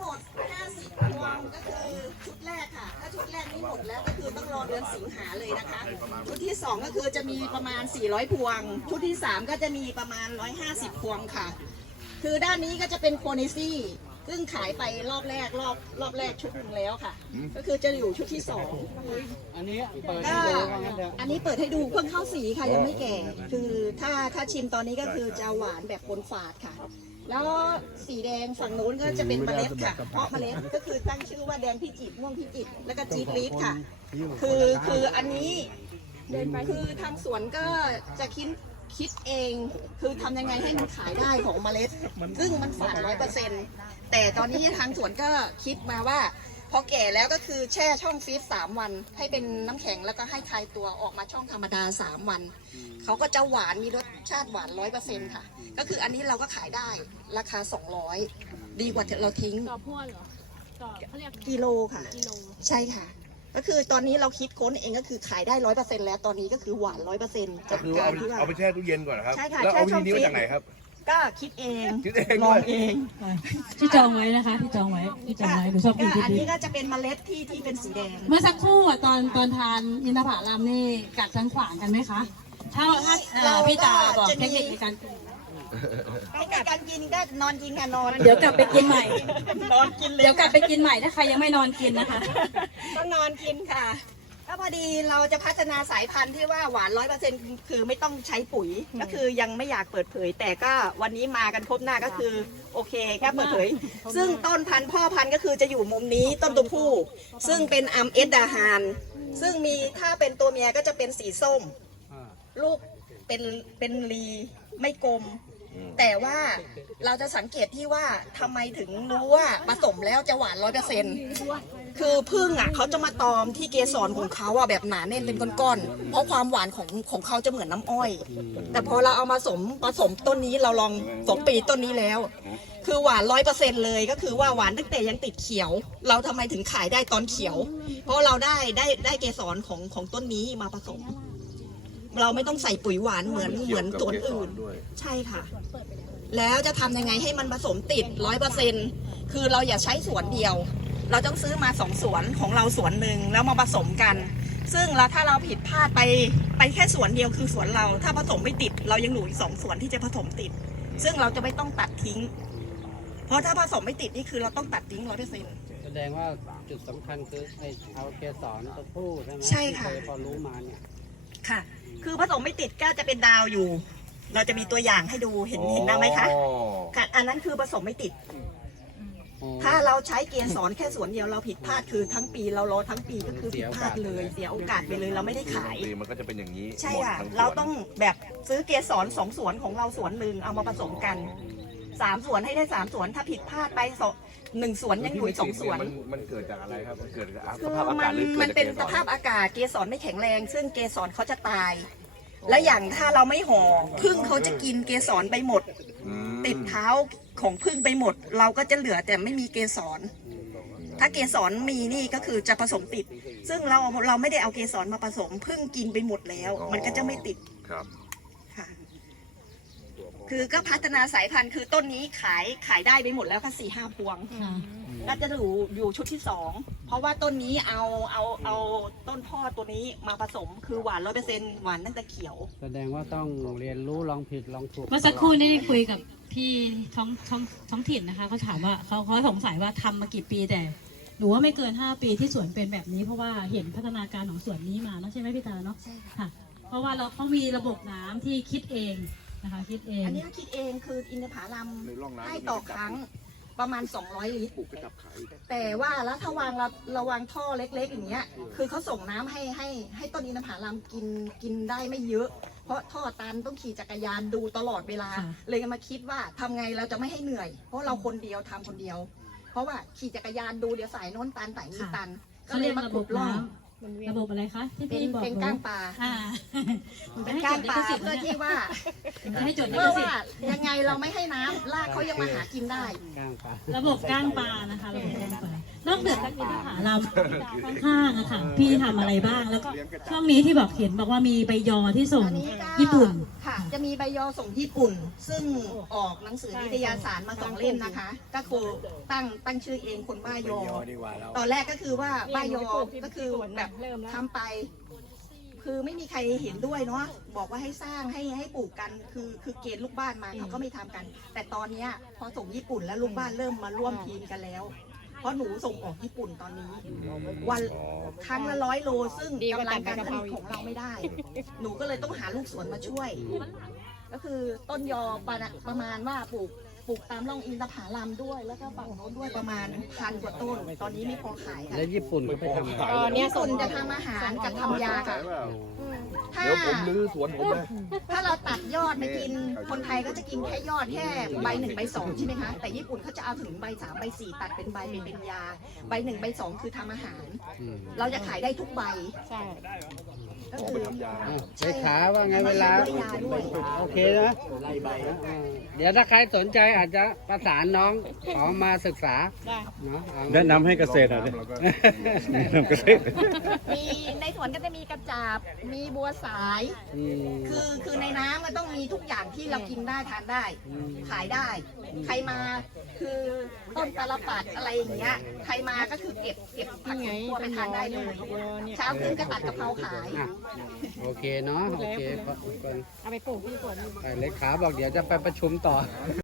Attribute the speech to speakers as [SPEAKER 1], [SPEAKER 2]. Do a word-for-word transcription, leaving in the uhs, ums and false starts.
[SPEAKER 1] หมดห้าสิบพวงก็คือชุดแรกค่ะถ้าชุดแรกนี่หมดแล้วก็คือต้องรอเดือนสิงหาเลยนะคะชุดที่สองก็คือจะมีประมาณสี่ร้อยพวงชุดที่สามก็จะมีประมาณหนึ่งร้อยห้าสิบพวงค่ะคือด้านนี้ก็จะเป็นโคเนซี่ซึ่งขายไปรอบแรกรอบรอบแรกชุดหนึ่งแล้วค่ะก็คือจะอยู่ชุดที่สองอันนี้เปิดให้ดูอันนี้เปิดให้ดูเพิ่งเข้าสีค่ะยังไม่แก่คือถ้าถ้าชิมตอนนี้ก็คือจะหวานแบบปนฝาดค่ะแล้วสีแดงฝั่งโน้นก็จะเป็นเมล็ดค่ะเพราะเมล็ดก็คือตั้งชื่อว่าแดงพิจิตรม่วงพิจิตรแล้วก็จี๊ดลีดค่ะคือคืออันนี้คือทางสวนก็จะคิดคิดเองคือทำยังไงให้มันขายได้ของเมล็ดซึ่งมันฝาดร้อยเปอร์เซ็นต์แต่ตอนนี้ทางสวนก็คิดมาว่าพอแก่แล้วก็คือแช่ช่องฟรีซสามวันให้เป็นน้ำแข็งแล้วก็ให้คลายตัวออกมาช่องธรรมดาสามวันเขาก็จะหวานมีรสชาติหวานร้อยเปอร์เซ็นต์ค่ะก็คืออันนี้เราก็ขายได้ราคาสองร้อยดีกว่าเราทิ้ง
[SPEAKER 2] ต่อพวงเหรอต่อเขาเรียก
[SPEAKER 1] กิโลค่ะ
[SPEAKER 2] กิโล
[SPEAKER 1] ใช่ค่ะก็คือตอนนี้เราคิดค้นเองก็คือขายได้ร้อยเปอร์เซ็นต์แล้วตอนนี้ก็คือหวานร้อยเปอร์เซ็นต์จากการที่ว่า
[SPEAKER 3] เอาไปแช่ตู้เย็นก่อนนะครับ
[SPEAKER 1] ใช่ค่ะ
[SPEAKER 3] แล้วเอาวิธีนี้
[SPEAKER 1] แช่ช่องฟรีซ
[SPEAKER 3] มาจากไหนครับ
[SPEAKER 1] ก็คิดเอง
[SPEAKER 3] คิดเอง
[SPEAKER 1] ลองเอง
[SPEAKER 2] ที่จองไว้นะคะที่จองไว้ที่จองไว้หนูชอบกิน
[SPEAKER 1] ก็
[SPEAKER 2] ที่
[SPEAKER 1] อัน
[SPEAKER 2] ดี
[SPEAKER 1] นี้ก็จะเป็นเมล็ดที่ที่เป็นสีแดง
[SPEAKER 2] เมื่อสักครู่อ่ะตอนตอนทานอินทผลัมนี่กัดทั้งขวางกันไหมคะถ้าถ้าเอ่อพี่ตาบอกเทคนิคในการกิน
[SPEAKER 1] ในการกินก็นอนกินค่ะนอน
[SPEAKER 2] เดี๋ยวกลับไปกินใหม่
[SPEAKER 1] นอนกินเลย
[SPEAKER 2] เดี๋ยวกลับไปกินใหม่ถ้าใครยังไม่นอนกินนะคะ
[SPEAKER 1] ต้องนอนกินค่ะก็พอดีเราจะพัฒนาสายพันธุ์ที่ว่าหวานร้อยเปอร์เซ็นต์คือไม่ต้องใช้ปุ๋ยก็คือยังไม่อยากเปิดเผย แต่ก็วันนี้มากันครบหน้าก็คือโอเคแค่เปิดเผย ซึ่งต้นพันธุ์พ่อพันธุ์ก็คือจะอยู่มุมนี้ต้นตัวผู้ซึ่งเป็นอัมเอสดาฮานซึ่งมีถ้าเป็นตัวเมียก็จะเป็นสีส้มลูกเป็นเป็นรีไม่กลมแต่ว่าเราจะสังเกตที่ว่าทำไมถึงรู้ว่าผสมแล้วจะหวานร้อยเปอร์เซ็นต์คือพึ่งอ่ะเขาจะมาตอมที่เกสรของเขาอ่ะแบบหนาแน่นเป็นก้อนๆเพราะความหวานของของเขาจะเหมือนน้ำอ้อยแต่พอเราเอามาผสมผสมต้นนี้เราลองสองปีต้นนี้แล้ว คือหวานร้อยเปอร์เซ็นต์เลยก็คือว่าหวานตั้งแต่ยังติดเขียว เราทำไมถึงขายได้ตอนเขียว เพราะเราได้ได้ได้เกสรของของต้นนี้มาผสม เราไม่ต้องใส่ปุ๋ยหวานเหมือนเหมือนตัวอื่นใช่ค่ะแล้วจะทำยังไงให้มันผสมติดร้อยเปอร์เซ็นต์คือเราอย่าใช้สวนเดียว เราต้องซื้อมาสองสวนของเราสวนหนึ่งแล้วมาผสมกัน ซึ่งเราถ้าเราผิดพลาดไปไปแค่สวนเดียวคือสวนเราถ้าผสมไม่ติดเรายังเหลืออีกสองสวนที่จะผสมติด ซึ่งเราจะไม่ต้องตัดทิ้ง เพราะถ้าผสมไม่ติดนี่คือเราต้องตัดทิ้งร้อยเปอร์เซ็นต์
[SPEAKER 4] แสดงว่าจุดสำคัญคือไอ้เอาเกสรตัวผู้ใช่ไหม
[SPEAKER 1] ใช่ค่ะ
[SPEAKER 4] ที่เคยพอรู้มาเนี่ย
[SPEAKER 1] ค่ะคือผสมไม่ติดก็จะเป็นดาวอยู่ เราจะมีตัวอย่างให้ดูเห็นเห็นได้ไหมคะค่ะอันนั้นคือผสมไม่ติด ถ้าเราใช้เกสรแค่สวนเดียวเราผิดพลาดคือทั้งปีเรารอทั้งปีก็คือผิดพลาดเลยเสียโอกาสไปเลยเราไม่ได้ขาย
[SPEAKER 3] มันก็จะเป็นอย่างนี้
[SPEAKER 1] ใช่ค่ะเราต้องแบบซื้อเกสรสองสวนของเราสวนหนึ่งเอามาผสมกันสามสวนให้ได้สามสวนถ้าผิดพลาดไปสองหนึ่งสวนยังอยู่สองสวน
[SPEAKER 3] มันเกิดจากอะไรครับมันเกิดจาก
[SPEAKER 1] คือ
[SPEAKER 3] สภาพอากาศหรือ
[SPEAKER 1] มันเป็นสภาพอากาศเกสรไม่แข็งแรงซึ่งเกสรเขาจะตายและอย่างถ้าเราไม่ห่อพึ่งเขาจะกินเกสรไปหมดติดเท้าของพึ่งไปหมดเราก็จะเหลือแต่ไม่มีเกสรถ้าเกสรมีนี่ก็คือจะผสมติดซึ่งเราเราไม่ได้เอาเกสรมาผสมพึ่งกินไปหมดแล้วมันก็จะไม่ติด
[SPEAKER 3] ครับ
[SPEAKER 1] ค่ะคือก็พัฒนาสายพันธุ์คือต้นนี้ขายขายได้ไปหมดแล้วค่ะสี่ห้าพวงก็จะอยู่อยู่ชุดที่สองเพราะว่าต้นนี้เอาเอาเอาต้นพ่อตัวนี้มาผสมคือหวานร้อยเปอร์เซ็นต์หวานตั้งแต่เขียว
[SPEAKER 4] แสดงว่าต้องเรียนรู้ลองผิดลองถูก
[SPEAKER 2] เมื่อสักครู่นี้ได้คุยกับพี่ท้องท้องท้องถิ่นนะคะเขาถามว่าเขาเขาสงสัยว่าทำมากี่ปีแต่หนูว่าไม่เกินห้าปีที่สวนเป็นแบบนี้เพราะว่าเห็นพัฒนาการของสวนนี้มาแล้วใช่ไหมพี่ตาเนาะ
[SPEAKER 1] ใช่
[SPEAKER 2] ค่ะเพราะว่าเราเขามีระบบน้ำที่คิดเองนะคะคิดเอง
[SPEAKER 1] อันนี้คิดเองคืออินทผลัมให้ต่อครั้งประมาณสองร้อยลิตรแต่ว่าแล้วถ้าวางเราเราวางท่อเล็กๆอย่างเงี้ยคือเขาส่งน้ำให้ให้ให้ต้นอินทผลัมกินกินได้ไม่เยอะเพราะท่อตันต้องขี่จักรยานดูตลอดเวลาเลยมาคิดว่าทำไงเราจะไม่ให้เหนื่อยเพราะเราคนเดียวทำคนเดียวเพราะว่าขี่จักรยานดูเดี๋ยวสายโน้นตันสายนี้ตันก็เลยมาขุดร่อง
[SPEAKER 2] ระบบอะไรคะที่
[SPEAKER 1] เป็น
[SPEAKER 2] พี่บอก
[SPEAKER 1] เป็น
[SPEAKER 2] หนู
[SPEAKER 1] ก้างปลา
[SPEAKER 2] อ่า
[SPEAKER 1] เป็นก้างปลาเพื่อที่ว่า
[SPEAKER 2] จะให้จดลิ
[SPEAKER 1] เมื่
[SPEAKER 2] ข
[SPEAKER 1] อ
[SPEAKER 2] สิท
[SPEAKER 1] ว่า
[SPEAKER 2] ธิ์
[SPEAKER 1] ยังไงเราไม่ให้น้ำรากเขายังมาหากินได้
[SPEAKER 4] กลางปลา
[SPEAKER 2] ระบบก้างปลานะคะระบบก้างปลานอกเหนือจากอินทผลัมข้างๆอะค่ะพี่ทำอะไรบ้างแล้วก็ช่วงนี้ที่บอกเห็นบอกว่ามีใบยอที่ส่ง
[SPEAKER 1] อันนี้ก็
[SPEAKER 2] ญี่ปุ่น
[SPEAKER 1] ค่ะ จะมีใบยอส่งญี่ปุ่น ซึ่งออกหนังสือนิตยสารมาสองเล่มนะคะ ก็คือตั้งตั้งชื่อเองคนบ้ายอ ตอนแรกก็คือว่าบ้ายอก็คือแบบทำไป คือไม่มีใครเห็นด้วยเนาะบอกว่าให้สร้างให้ให้ปลูกกันคือคือเกณฑ์ลูกบ้านมาเขาก็ไม่ทำกัน แต่ตอนเนี้ยพอส่งญี่ปุ่นแล้วลูกบ้านเริ่มมาร่วมทีมกันแล้ว เพราะหนูส่งออกญี่ปุ่นตอนนี้ วันครั้งละร้อยโลซึ่งกำลังการผลิตของเราไม่ได้ หนูก็เลยต้องหาลูกสวนมาช่วย ก็คือต้นยอประมาณประมาณว่าปลูกปลูกตามร่องอินทผลัมด้วย แล้วก็ฝั่งโน้นด้วยประมาณพันกว่าต้น ตอนนี้ไม่พอขายค่ะ
[SPEAKER 4] แล้วญี่ปุ่นเขาไปทำอะไร
[SPEAKER 1] ตอนนี้ส่วนจะทำอาหารกับทำยาค่ะถ้า
[SPEAKER 3] เดี๋ยวผมลื้อสวนผมเลย
[SPEAKER 1] ถ้าเราตัดยอดมากิน คนไทยก็จะกินแค่ยอดแค่ใบหนึ่งใบสองใช่ไหมคะ แต่ญี่ปุ่นเขาจะเอาถึงใบสามใบสี่ตัดเป็นใบเป็นเป็นยา ใบหนึ่งใบสองคือทำอาหาร
[SPEAKER 4] อืม
[SPEAKER 1] เราจะขายได้ทุกใบ
[SPEAKER 5] ใช่
[SPEAKER 1] ก็คือ
[SPEAKER 4] อ้าวเลขาว่าไงเวลา
[SPEAKER 1] ยาด้วย
[SPEAKER 4] โอเคนะอ่าเดี๋ยวถ้าใครสนใจอาจจะประสานน้องขอมาศึกษา
[SPEAKER 5] ได้
[SPEAKER 4] เนาะเอา
[SPEAKER 6] แนะนำให้เกษตรหน่อยดิแนะนำเกษตร
[SPEAKER 1] มีในสวนก็จะมีกระจาบ มีบัวสาย
[SPEAKER 4] อืม
[SPEAKER 1] คือคือในน้ำมันต้องมีทุกอย่างที่เรากินได้ทานได้ ขายได้ ใครมาคือต้นตาลปัดอะไรอย่างเงี้ย ใครมาก็คือเก็บเก็บผักสวนครัวไปทานได้เลย เช้าขึ้นก็ตัดกะเพราขาย
[SPEAKER 4] อ่ะโอเคเนาะโอเคพอก่อน
[SPEAKER 5] เอาไปปลูกที่สวน
[SPEAKER 4] ไปเลขาบอกเดี๋ยวจะไปประชุมต่อ